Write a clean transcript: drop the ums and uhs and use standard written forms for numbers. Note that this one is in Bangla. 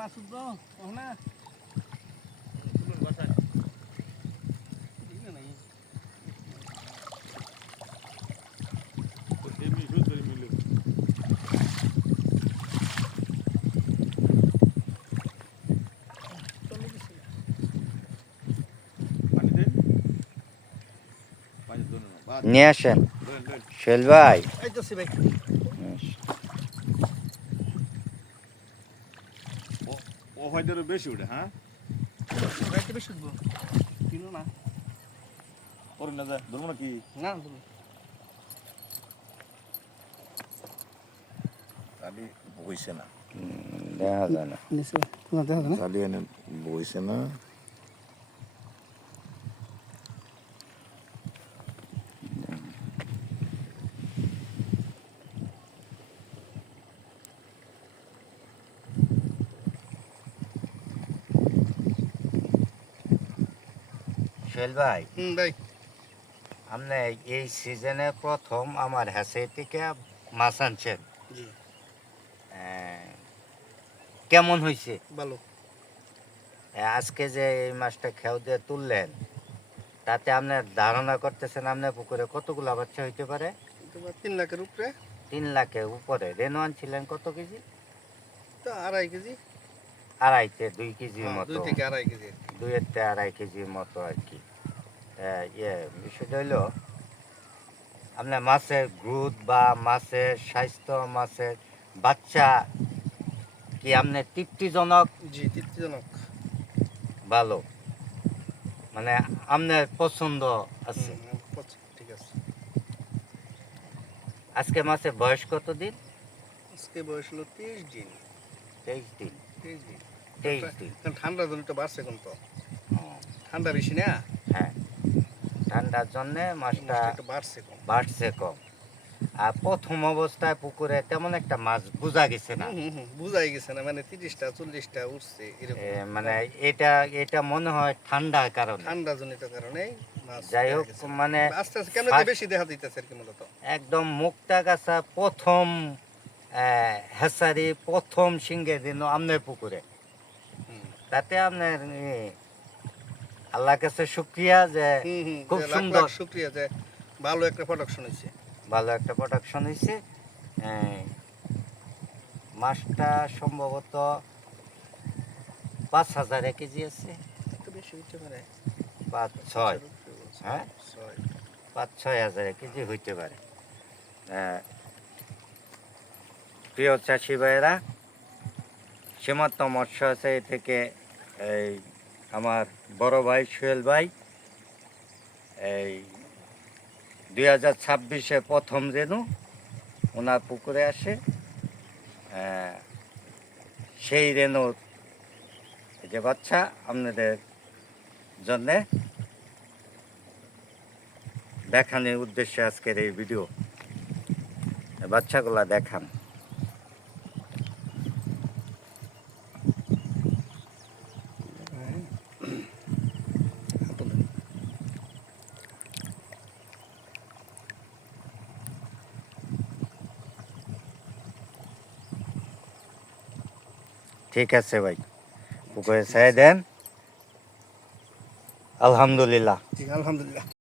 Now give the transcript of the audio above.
মাসুদ ব্রো না নিয়ে আসেন সোহেল ভাই। আইতাছি ভাই ও হয়তো বেশি উঠে হ্যাঁ রাইতে বেশি উঠবো কিনো না ওর না যায় ধরবো নাকি না ধরবো জালি বইছে না দেখা যায় না। নিচে তোমার দেখা যায় না জালি এনে বইছে না সোহেল ভাই, ভাই আপনি এই সিজনে প্রথম আমার হাসে থেকে মাছ আনছেন, জি কেমন হয়েছে? ভালো আজকে যে এই মাছটা খেও দিয়ে তুললেন, তাতে আপনার ধারণা করতেছেন আপনার পুকুরে কতগুলো বাচ্চা হইতে পারে? 3 লাখের উপরে 3 লাখের উপরে। রেনু আনছিলেন কত কেজি? তো 2.5 কেজি আড়াইতে 2 কেজির 2 মতো, থেকে 2.5 কেজি 2 থেকে 2.5 কেজির মতো আর কি। বিষয়টা হইলো আপনার মাছের গ্রোথ বা মাছের স্বাস্থ্য, মাছের বাচ্চা কি আপনার তৃপ্তিজনক? জি তৃপ্তিজনক ভালো, মানে আপনার পছন্দ আছে। ঠিক আছে আজকে মাছের বয়স কত দিন? আজকে বয়স হলো 23 দিন 23 দিন। 23 দিন 23 দিন। কারণ ঠান্ডার জন্য তো বাড়ছে কোন তো ও, ঠান্ডা বেশি না হ্যাঁ, ঠান্ডার জন্যে মাছটা একটু বাড়ছে কম বাড়ছে কম। আর প্রথম অবস্থায় পুকুরে তেমন একটা মাছ বোঝা গেছে না। বুঝাই গেছে না মানে 30টা 40টা উঠছে এরকম মানে এটা এটা মনে হয় ঠান্ডার কারণে। ঠান্ডা জনিত কারণে মাছ যাই দেখা হোক, গেছে। মানে আস্তে আস্তে কেন যে বেশি দেখা দিতেছে আর কি মূলত একদম মুক্তাগাছা প্রথম হেসারি প্রথম সিংহের দিন আপনার পুকুরে, তাতে আপনার আল্লাহর কাছে শুকরিয়া যে খুব সুন্দর শুকরিয়া যে ভালো একটা প্রোডাকশন হয়েছে ভালো একটা প্রোডাকশন হয়েছে। মাছটা সম্ভবত 5,000 কেজি আছে, একটু বেশি হইতে পারে 5-6, হ্যাঁ 5-6 হাজার কেজি হইতে পারে। প্রিয় চাষি ভাইয়েরা, সীমান্ত মৎস্য আছে থেকে এই আমার বড় ভাই সোহেল ভাই এই 2026-এ প্রথম রেনু ওনার পুকুরে আসে। সেই রেনুর যে বাচ্চা আপনাদের জন্যে দেখানোর উদ্দেশ্যে আজকের এই ভিডিও। বাচ্চাগুলা দেখান। ঠিক আছে ভাই, পুকুরে ছেড়ে দেন। আলহামদুলিল্লাহ। আলহামদুলিল্লাহ।